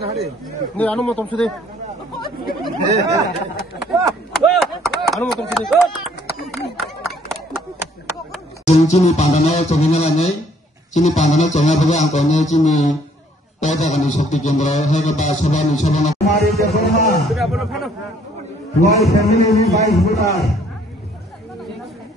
네, 안 오면 덤수대. 안 오면 덤수대. Cini pandana cominalanya, cini pandana conga bagi angkanya cini pada kani Shakti Kendra, hega ba sabani sabana. हमारे जगोमा, हमारी family भी 22 voter.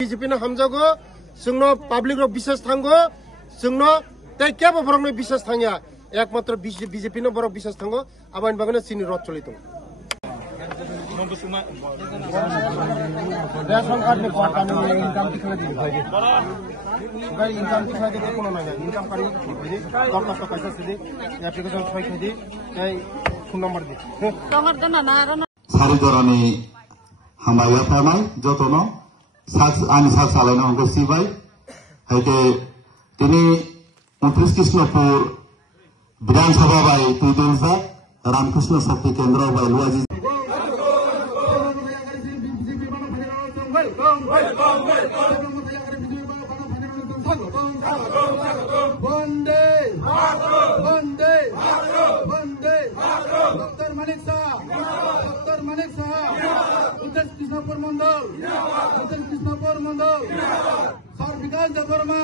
BJP ना हम जगो संगनो public रो विशेष थांगो संगनो ते क्या बफरंग ने विशेष थांगया एकमात्र BJP ना बरक विशेष थांगो अब इन बगने चीनी रोड चली तो रेशन कार्ड में कोटा में इनकम दिखला दी भाई इनकम दिखला दे कोनो ना इनकम कार्ड दे दरखास्त कैसे से दे एप्लीकेशन छय के दे फोन नंबर दे तहर देना ना सारी दरानी हमारे फैमाई जो तो ना सात आनी सात साल ना उनको सीवाई है के तिनी 29 कृष्णपुर विधानसभा बाई तुइदेंसा रामकृष्ण शक्ति केंद्र बाई लुआजी डॉक्टर मानिक साहब उत्तर कृष्णपुर मंडल सर विकास देवर्मा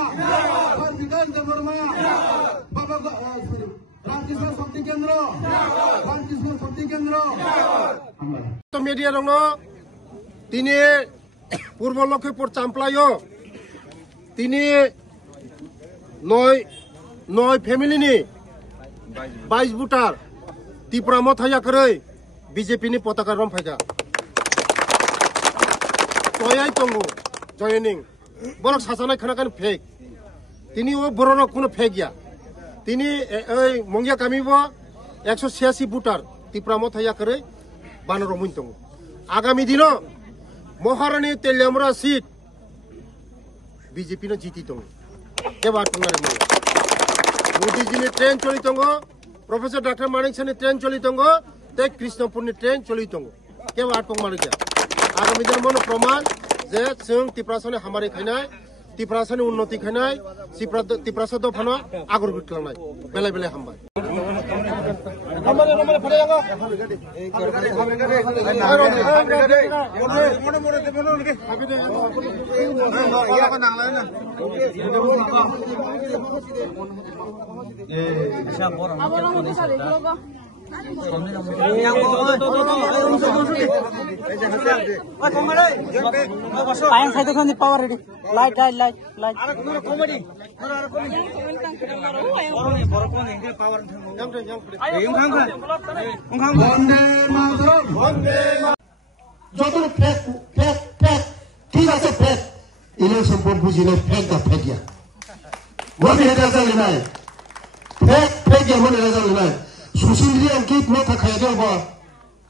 बाबा रामकृष्ण शक्ति केंद्र तो मीडिया रंगो तिनी पूर्व लक्ष्मीपुर चांपलायो तिनी नय फैमिली नि 22 वोटर त्रिपुरा मथाया करे बीजेपी नि पताका रम फायगा तोयाय तंगो जॉइनिंग बरक सासानाय खनाकान फेक तिनी ओ बरनो कोनो फेक या तिनी ओय मंगिया कामिबो 186 वोटर त्रिपुरा मथाया करे बानो रमुन तंगो आगामी दिनो महारानी तेलियामरा सीट बीजेपी न जीती तंगो के बात तुंगारे मोदी जी ने ट्रेन चली तंगो प्रोफेसर डॉक्टर मानिक से ट्रेन चली तंगो ते कृष्णपुर ने ट्रेन चली तंगो के बात पंग मार गया आगामी दिन मन प्रमाण जे जों त्रिपुरासने हमारे खानाय त्रिपुरासने उन्नति खानाय त्रिपुरासा दफाना आगर बिटलांनाय बेले बेले हामबाय नम्बर फरे जागो Ayan sa ito ni power ready. Light. যতন ফেক ঠিক আছে ফেক ইলেকশন পর বুঝিলে ফেক গিয়া মনে হেটা চলে নাই ফেক গিয়া মনে হেটা চলে নাই সুশীল কি মাথা খাই দেব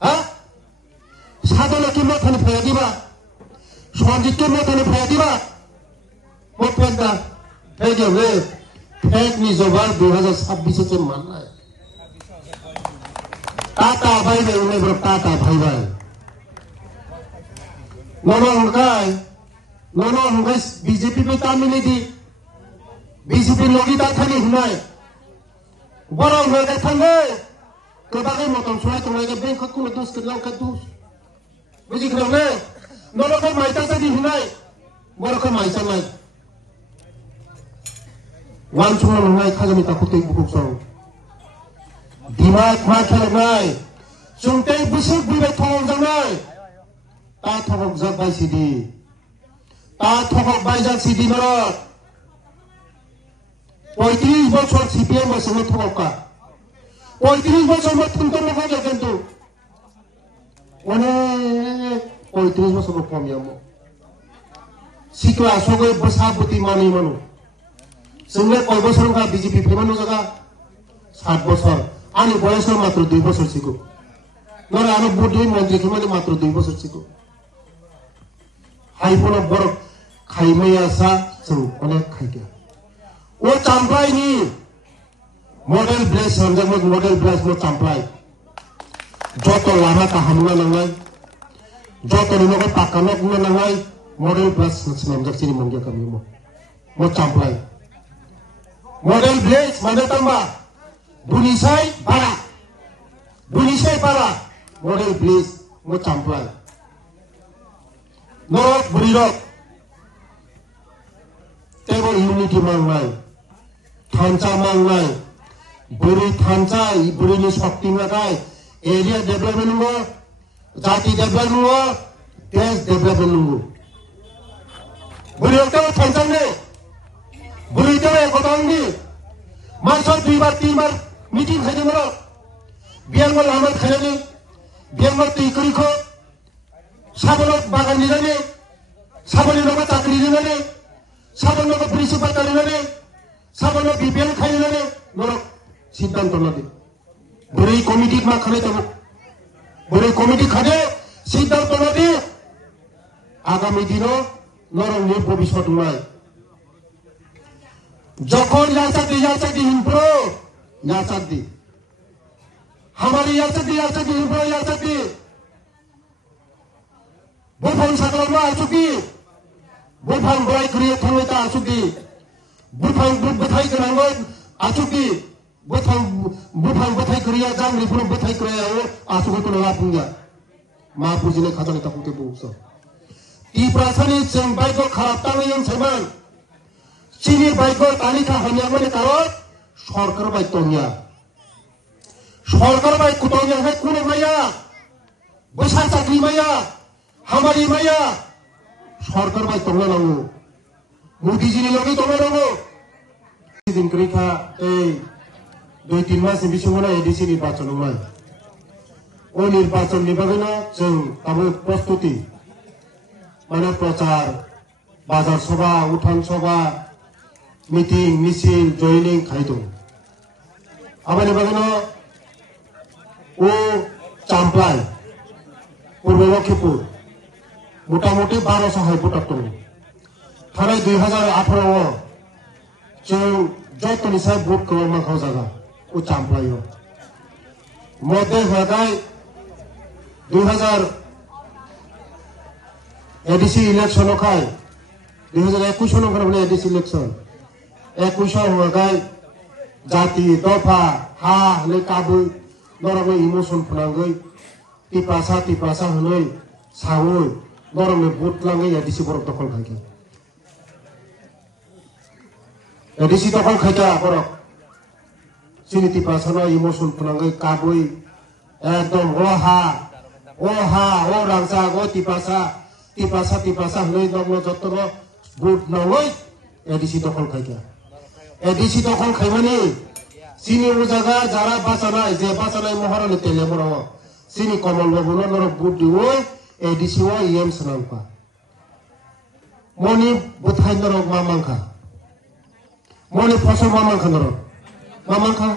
হ্যাঁ সাদলে কি মাথা ফায়া দিবা সঞ্জিত কি মাথা ফায়া দিবা ও ফেকটা ফেক গে ফেক নি জবাব 2026 से मानना है टाटा भाई ने बरो टाटा भाई nono guys BJP में तामिल दी BJP लोगी ता खाली हुनाय बरो होगा थांगे तो बागे मतम सुनाय तो लगे बैंक को दोस करलां का दोस बुझी खरले nono को माइता से दी हुनाय बरो को माइसा नाय wan chuma हुनाय खाजमी ता कुतै बुकुक सं दिमाग मा खेलनाय सुंतै बुसुक बिबाय थों जंनाय ता थोक जग बाय सिदी ता थोक बाय जग सिदी मरो 35 বছর সিপিএম বসে থোকা 35 বছর মত তুমতো লগা কিন্তু অনেক 35 বছর কম ইয়ামো সিকলা আসগৈ বসাবতি মানি মানো जोंने कय बছর का बीजेपी फेमानो जगह 7 বছর आनी बयस मात्र 2 বছর सिको नरे आनो बुद्धि मंत्री खिमानि मात्र 2 বছর सिको हाइफोन बर खाइमैया सा जों अनेक खाइया ओ चामप्लाय नि मॉडल ब्लेस हंजमो मॉडल ब्लेस मो चामप्लाय जतो लामा का हमला नंगाय जतो निनो पाकानो गुना नंगाय मॉडल ब्लेस नमजक सिनि मंगिया कमी मो चामप्लाय मॉडल ब्लेस माने तंबा बुनिसाय बारा Bisay para model please mo champlay. Norok burirok. Table unity mangnai. Thancha mangnai. Buri thancha buri ni shakti magai. Area development mo, jati development mo, desh development mo. Buri okta thancha ne. Buri te ekotang ni. Masuk 2 bar 3 bar meeting khade maro. Biang mal amal khade ni. Biang mal tikuri ko. Sabolok bagan ni ni. Sabolok loga chakri ni ni. Sabolok loga principal kali ni. Sabolok BPL khade ni. Norok siddhanto nadi. Buri committee ma khade tamo. Buri committee khade siddhanto nadi. Agami dino norok ni bobishot mai. Jokon याचक इम्प्रो याचक दी हमारी याचक दी इम्प्रो याचक दी बुफान सकलमा आसुकी बुफान बराई करिए थांगैता आसुकी बुफान बथाई करांगो आसुकी बुफान बथाई करिया जाम रिपुन बथाई कराया हो आसुको तो लगा पुंगा मा पुजिने खाजाने ताकुते बुसो ती प्रासनी जों बाइको खराब तांगैन समान Sini baikor talika hanya mana karot, sorkar baik tonya, sorkar baik kutonya hai kuno maya, besar cakri maya, hamari maya, sorkar baik tonya langu, mudi sini lagi tonya langu. Din kerika 2-3 mas bisa mana edisi nirbacan umai, oh nirbacan ni bagana jeng kamu prostuti, mana procar, bazar soba, uthan soba. Meeting, misil, joining, kaido. Apa ni bagano? O champlay, Purbo Lakshmipur, muta-muti 1200 hai putak tu. Thanai 2018 जो joto ni sai vote kawa ma khau jaga, o champlay ho. Modhe hagai 2000 ADC election okai, 2021 ono kara ADC election. Ekusha wagai jati dofa ha le kabu norame emotion phanangai tipasa hanoi sawoi norame vote langai adisi borok tokol khaike adisi tokol khaita borok sini tipasa no emotion phanangai kabui ekdom o rangsa o tipasa hanoi normo jotoro vote nangoi adisi tokol khaika edisi tokol khaimani sini ujaga jara basanai moharane tele moro sini komol babu no buddi o edisi o em sanampa moni buthai noro mamangkha moni phosol mamangkha noro mamangkha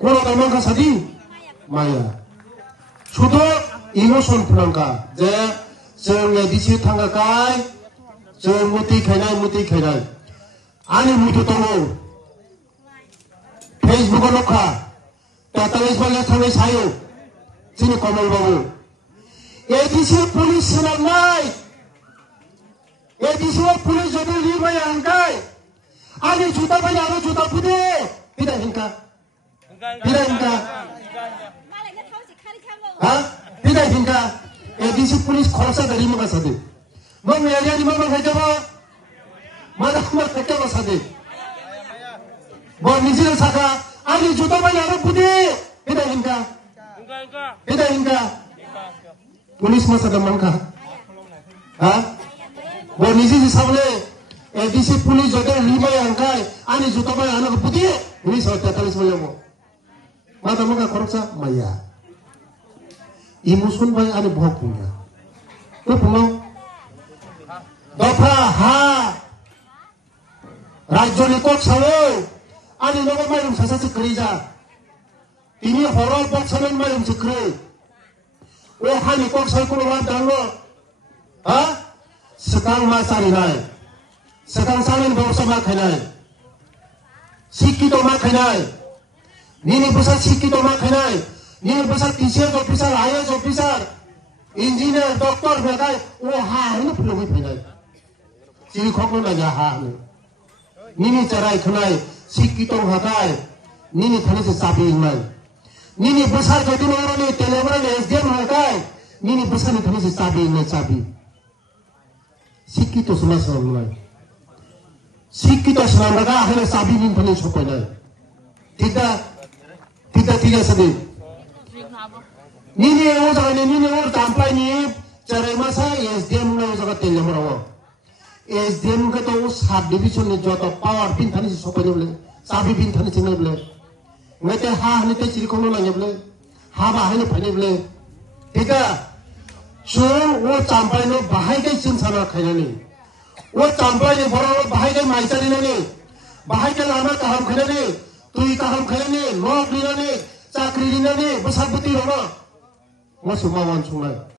kono mamangkha sadi maya sudo emotion pranangka je jeng edisi thanga kai jeng muti khainai Ani mutu tongo Facebook lokha tatalis bale thame sayo sini komal babu ADC police senamai ADC police jodi libai angkai ani juta bani aro juta pude tidak hingka ha tidak hingka ADC police khorsa dari maga sade mang area ni maga khajaba mana kumar kacau masade, bon nizil saka, ani juta banyak orang putih, tidak hingga, polis masa demangka, bon nizil disable, edisi polis jodoh 5 yang kai, ani juta banyak orang putih, ini soal tatalis macam mana muka korupsa, maya, imusun banyak ani bohong punya, tu pulau, dopa ha. Rajo ni kok sawo, ani nopo mayum sasa sekerja. Ini horor kok sawo mayum sekre. Oh hani kok sawo kulo wadanglo, Sekang masari nai, sekang salin bawa sama kenai. Siki to makenai, nini besar siki to makenai, nini besar teacher officer, IAS officer, engineer, doktor mereka. Oh ini perlu kenai. Sini kok mana ha ni. Nini cerai kenai, siki tong hakai, nini thani se sabi inai, Nini besar jadi orang ni telur ni SDM makai. Nini besar ni kami sabi. Sikit tu semua mulai. Sikit tu semua mereka akhirnya sabi ni paling sopan ni. Tidak sedih. Nini orang sampai ni cerai masa SDM ni orang telur orang. SDM ke tu sub division ni jatuh power pin tadi sopan ni boleh. Sabi pin tadi cina boleh. Ngete ha ni te ciri kono lagi boleh. Ha bahai ni pani boleh. Tidak. So वो Champai no बाहर के चिंताना खाया नहीं वो चांपाई ने बोरा वो बाहर के माइचारी नहीं बाहर के लामा काम खाया नहीं तुई काम खाया नहीं नौकरी नहीं चाकरी नहीं बसापति होना वो सुमावान सुनाए